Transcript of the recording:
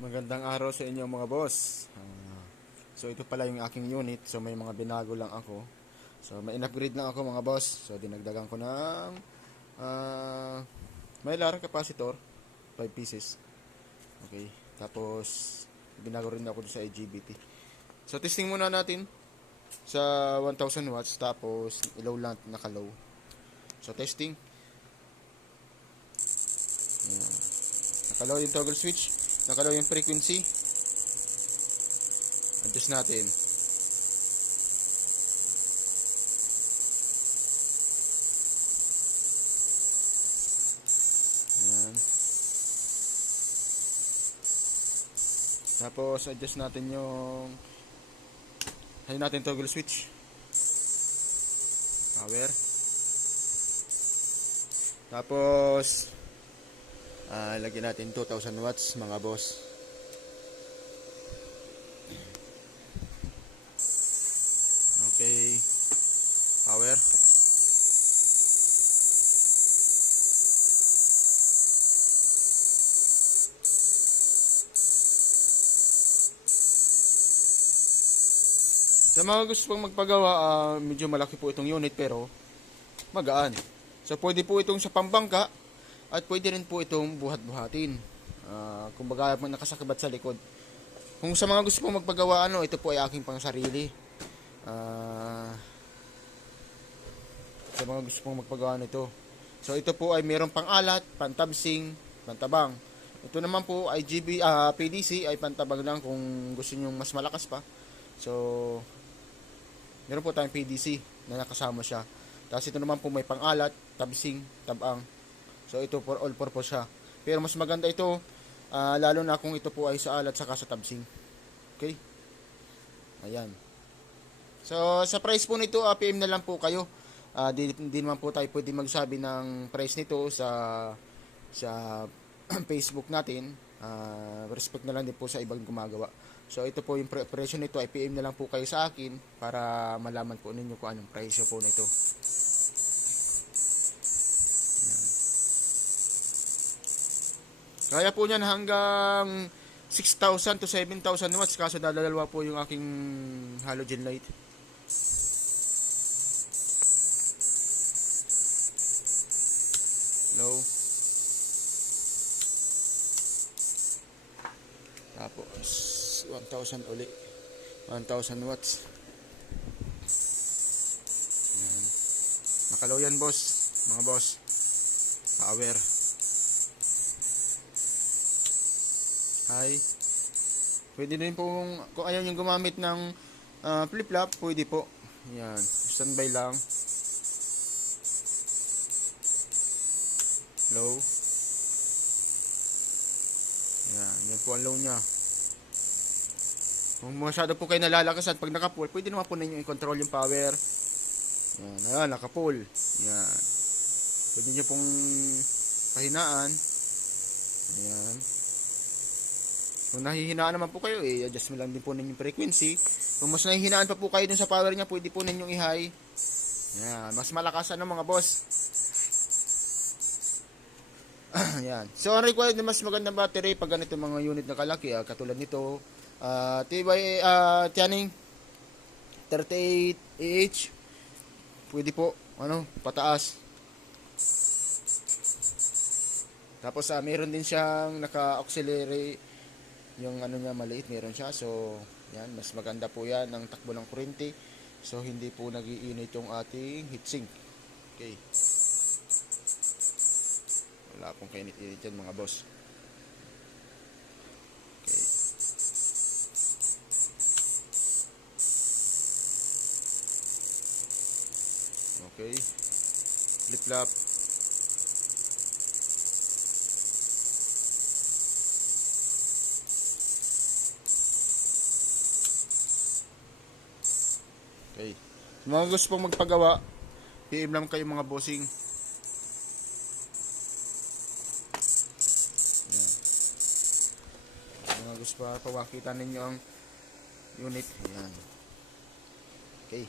Magandang araw sa inyo mga boss. So ito pala yung aking unit. So may mga binago lang ako. So may in-upgrade lang ako mga boss. So dinagdagan ko ng mylar capacitor 5 pieces. Okay. Tapos binago rin ako sa IGBT. So testing muna natin sa 1000 watts. Tapos ilaw lang naka-low. So testing. Ayan. Naka-low yung toggle switch. Naka-low yung frequency. Adjust natin. Ayan. Tapos adjust natin yung natin toggle switch. Power. Tapos lagyan natin 2000 watts mga boss. Okay. Power. Sa mga gusto pang magpagawa, medyo malaki po itong unit pero magaan. So pwede po itong sa pambangka at pwede rin po itong buhat-buhatin. Kumbaga nakasakabat sa likod. Kung sa mga gusto pong magpagawa, ito po ay aking pang sarili. Sa mga gusto pong magpagawa nito. So ito po ay mayroong pang-alat, pantabsing, pantabang. Ito naman po ay PDC ay pantabang lang kung gusto niyo mas malakas pa. So meron po tayong PDC na nakasama siya. Tapos ito naman po may pang-alat, tabsing, tabang. So ito for all purpose siya. Pero mas maganda ito lalo na kung ito po ay sa alat saka sa tabsing. Okay? Ayan. So sa price po nito, PM na lang po kayo. Di naman po tayo pwede magsabi ng price nito sa Facebook natin. Respect na lang din po sa ibang gumagawa. So ito po yung presyo nito ay PM na lang po kayo sa akin para malaman po ninyo kung anong presyo po nito. Kaya po niyan hanggang 6,000 to 7,000 watts kaso dalawa po yung aking halogen light. Low. Tapos 1,000 uli. 1,000 watts. Ayan. Nakalaw yan boss. Mga boss. Power. Hi. Pwede din po kung ayaw nyo gumamit ng flip-flop, pwede po. Yan. Standby lang. Low. Yan. Yan po ang low nya. Kung masyado po kayo nalalakasan pag naka-pull, pwede naman po ninyo i-control yung power. Yan. Ayan, naka-pull. Yan. Pwede nyo pong pahinaan. Ayan. Kung nahihinaan naman po kayo, adjust mo lang din po ninyo yung frequency. Kung mas nahihinaan pa po kayo dun sa power nya, pwede po ninyong i-high. Yan. Mas malakas mga boss. Yan. So, ang required na mas magandang battery pag ganito mga unit na kalaki, katulad nito, Tianing 38AH. Pwede po, pataas. Tapos, meron din siyang naka-auxiliary, yung niya maliit, meron siya. So, yan, mas maganda po yan ng takbo ng kuryente. So, hindi po nagiinit yung ating heatsink. Okay. Wala pong kainit-init yan mga boss. Okay. Okay. Flip-flop. Okay. Mga gusto pong magpagawa, PM lang kayo mga bossing. Mga gusto pa pawakitan ninyo ang unit. Ayan. Okay.